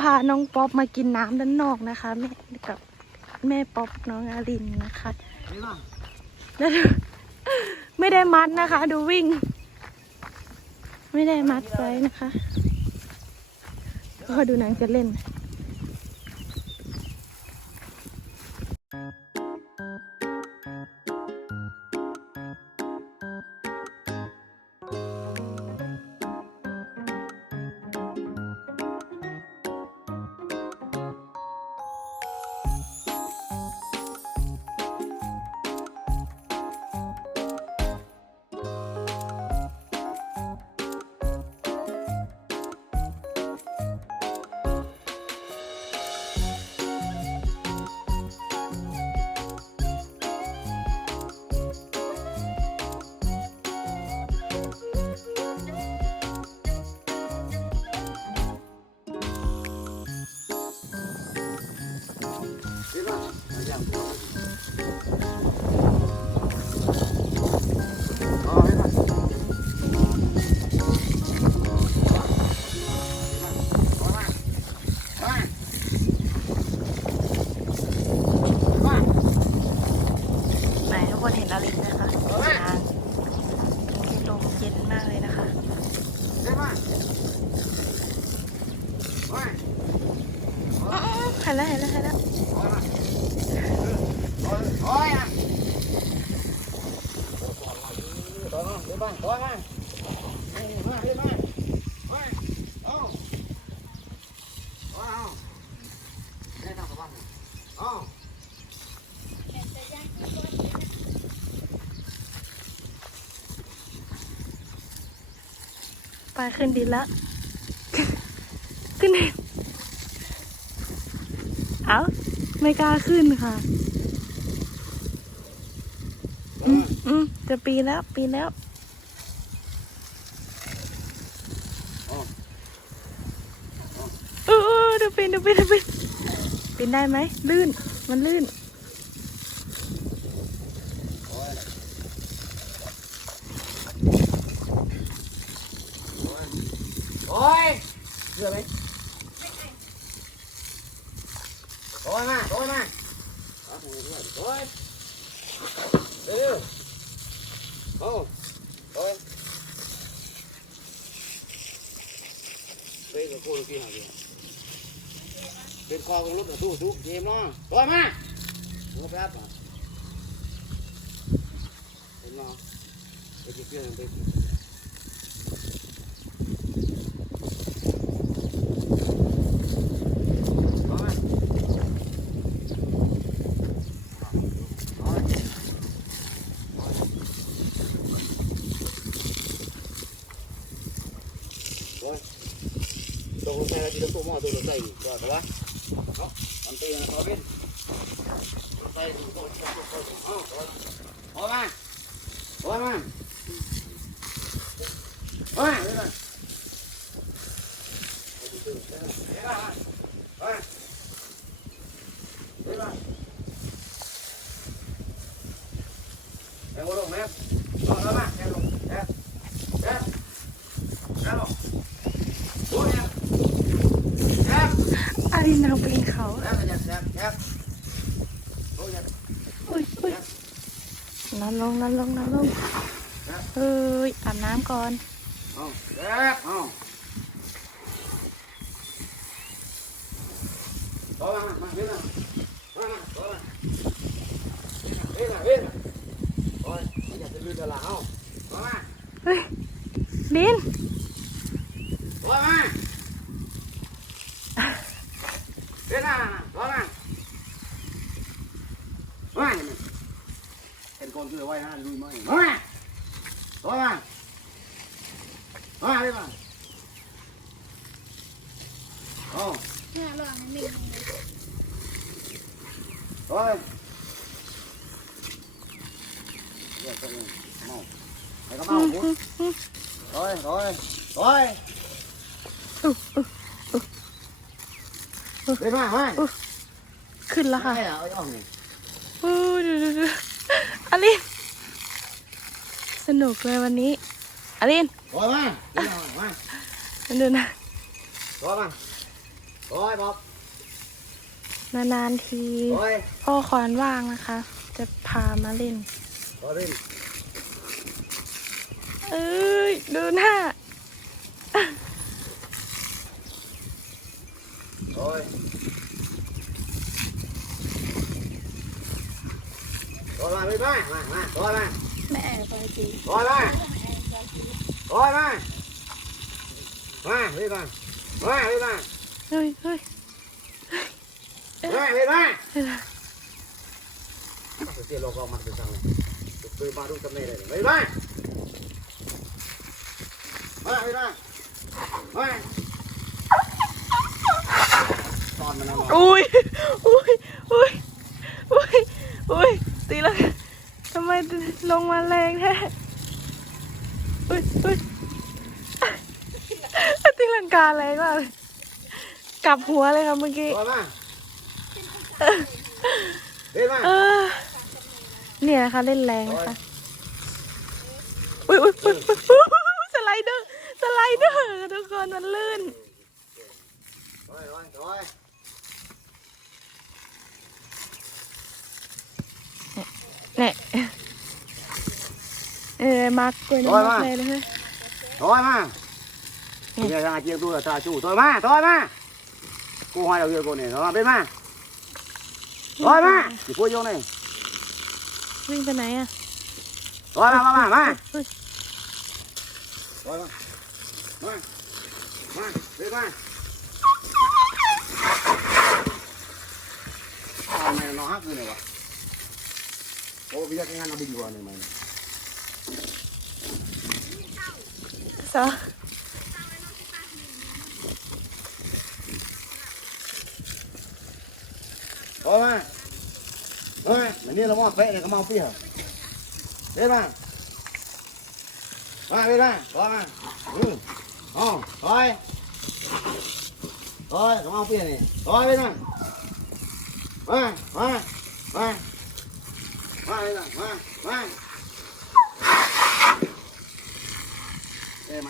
พาน้องป๊อปมากินน้ำด้านนอกนะคะแม่กับแม่ป๊อปน้องอารินนะคะแล้วไม่ได้มัดนะคะ ดูวิ่ง ไม่ได้มัดไว้นะคะ ก็ดูนางจะเล่น คนเห็นอลินนะคะ เอามา ทางที่ลมเย็นมากเลยนะคะ เอามาเอามา อ๋อเห็นแล้วเห็นแล้วเห็นแล้ว โอ้ยอะต่อมาเดี๋ยวไปต่อมาเดี๋ยวมาเดี๋ยวมาไปเอาเอาเอาได้ทำกับบ้านเอา ป ลาขึ้นดินแล้วขึ้นดินเอ้าไม่กล้าขึ้นค่ะ อืมอืมจะปีนแล้ว ปีนแล้วเออเออเดี๋ยวปีนเดี๋ยวปีนเดี๋ยวปีนปีนได้ไหม ลื่น มันลื่น โอ้ย เชื่อไหมโอ้ยมาโอ้ยมาเอาโอ้ยเร็วเอาโอ้ยเป็นกับกูลูกพี่หาดิเป็นคอของรถตู้ตู้เกมเนาะโอ้ยมาโอ้ยแป๊บอะเห็นเนาะไปเกี่ยวกันไป ต รงใส่แล้วที่ตัวหม้อตัวใส่ก็แต่ว่าเอามันตีนะตัวเป็นใส่ตัวตัวเอาเอามาเอามาเอามาเลยนะแกลงแม่เอาแล้วมาแกลงแกแกแกลงโอ้ย อา รินนางปีนเขาแซ่บแซ่บแซ่บแซ่บโอ้ยอุ้ยอุ้ยนั่นลงนั่นลงนั่นลงเอ้ยอาบน้ำก่อนเอาแซ่บเอาต่อมามาเว้นมามามาต่อมาเว้นมาเว้นมาโอ้ยมันอยากจะลื่นตะลาเอาต่อมา เฮ้ยบิน ต่อมาเว้นมาต่อมามาเป็นคนคือไว้นะลุยมามา ต่อมามาเว้นมาเอาเนี่ยระหว่างนั้นหนึ่งโอ้ยเรียกตัวเองเมาไอ้ก็เมากูโอ้ยโอ้ยโอ้ยไปมามาขึ้นแล้วค่ะไอ้เอาไอ้อ่องนี่ อู้ดูดูดูอาริน สนุกเลยวันนี้อารินโอ้ยมามามาดูนะโอ้ยมาโโอ้ยบ๊อบนานๆทีโอ้ยพ่อควานว่างนะคะ จะพามาเล่น โอ้ยเอ้ยดูหน้าโอ้ยโอ้ยมาไปบ้านมามาโอ้ยมา แม่ไปจีโอ้ยมาโอ้ยมามาไปบ้านมาไปบ้านเฮ้ยเฮ้ยมาไปบ้านเสียโลกออกมาเป็นสังเลยซื้อมาดูจำเนยเลยไปบ้ามาไปบ้ามาตอนมันอุ้ยอุ้ยอุ้ยอุ้ยอุ้ยตีแล้วำไมลงมาแรงแท้อุ้ยอุ้ยตีลังกาแรงมากเลยกลับหัวเลยค่ะเมื่อกี้โอ้ยมาไปบ้านเออเนี่ยนะคะเล่นแรงนะคะอุ้ยอุ้ยอุ้ยอุ๊ยสไลเดอร์สไลเดอร์ค่ะทุกคนมันลื่นโอ้ยโอ้ย โอ้ยเนี่ยเออมาร์กกล้วยน้ำมักเลยเลยเฮ้ย thôi mà bây giờ ra chia tôi là trà chủ thôi mà thôi mà cô hoài đầu kia cô này thôi bên mà thôi mà chỉ cô vô này วิ่งไปไหนอะ thôi mà mà mà mà เฮ้ย thôi mà mà mà bên mà à, mày nó hát như này vậy ô bây giờ cái ngăn nó bình vừa này mày ซอ thôi mà thôi mày đi là mò phệ này có mau pia bên mà mà bên mà thôi mà ừ không thôi thôi có mau pia này thôi bên mà mà mà mà ไปล่ะมามาเอ้หม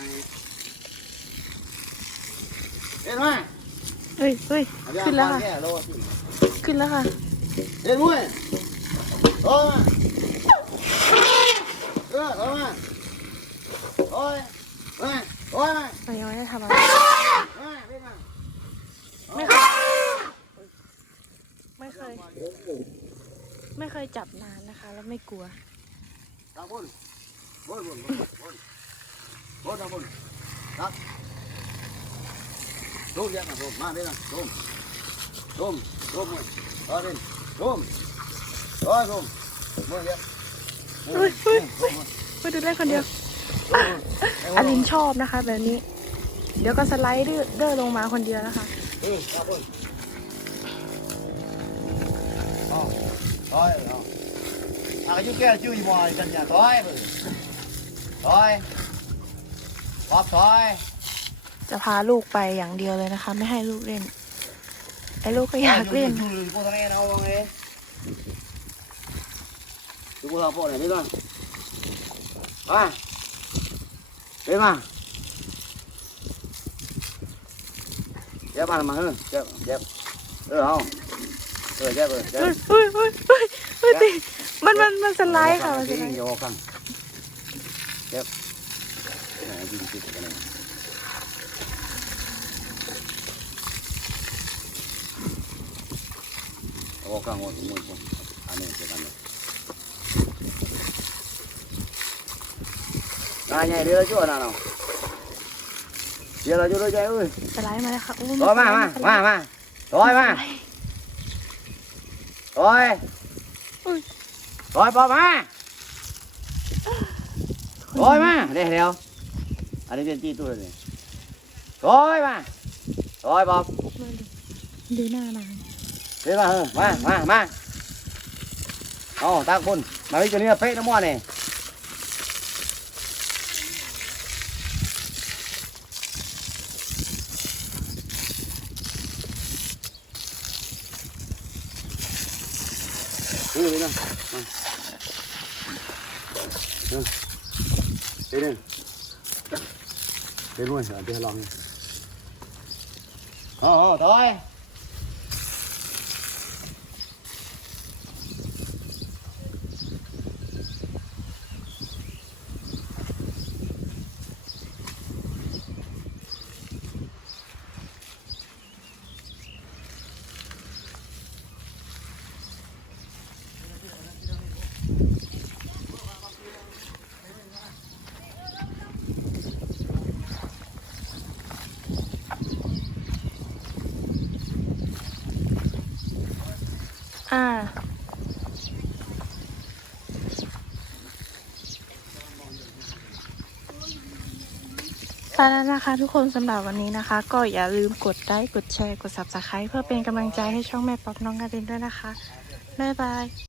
เอ็นมาเฮ้ยเฮ้ยขึ้นแล้วค่ะ ขึ้นแล้วค่ะ เอ็นมุ้ยโอ้มาเออโอ้มาโอ้ยมาโอ้ยมาเรายังไม่ทำอะไรไม่เคยไม่เคย ไม่เคยจับนานนะคะ แล้วไม่กลัว Đào bồn. Bồn, bồn, bồn, bồn. Bồn, đào bồn. Đắp. Tôm điện là tôm. Mà bên này, tôm. Tôm, tôm rồi. Rồi bên. Tôm. Rồi, tôm. Mưa điện. Ui, ui, ui. ไปดูเล่นคนเดียวอลินชอบนะคะ แบบนี้ เดี๋ยวก็สไลด์เดอร์ลงมาคนเดียวนะคะ Ừ, đào bồn. Ờ, Rồi, rồi. À, cái chú kia là chưa gì ngoài gần nhà thôi. Thôi. Bóp thôi. จะพาลูกไปอย่างเดียวเลยนะคะ ไม่ให้ลูกเล่นไอ้ลูกก็อยากเล่น Chú cô thằng em đâu không ấy. Chú cô thằng bộ này biết rồi. À. Biết mà. Chép ăn mà hơn. Chép, chép. Được không? Được, chép rồi, chép. เฮ้ยเฮ้ยเฮ้ยเฮ้ยเฮ้ยติมันมันมันสไลด์ค่ะมันส Cái ไล gì ด์ cho khăn. Chép. Này, đi, đi, đi, cái này. Khó khăn quá, cũng muốn quá. Ăn này, chép ăn này. Này, nhảy đi ra chỗ nào nào. Đi ra chỗ đó chạy ơi. สไลด์มาแล้วค่ะอู้ Rồi mà, mà, mà, mà. Rồi สไล mà. ด์ Rồi. Ui. Rồi bỏ mà. Rồi mà, đây đeo. À đây viên chi tôi này. Rồi mà. Rồi bỏ. มาดูดูหน้านาง Đây mà, hừ, mà, mà, mà. Ồ, ta con. Mà bây giờ đi là phết nó mua này. Ừ, đây nè. Ừ. Đây nè. Đây luôn, ở đây lòng này. อ๋ อถอยอ่า ไปแล้วนะคะทุกคนสำหรับวันนี้นะคะ ก็อย่าลืมกดไลค์กดแชร์กด subscribe เพื่อเป็นกำลังใจให้ช่องแม่ป๊อปน้องกระดินด้วยนะคะ บ๊ายบาย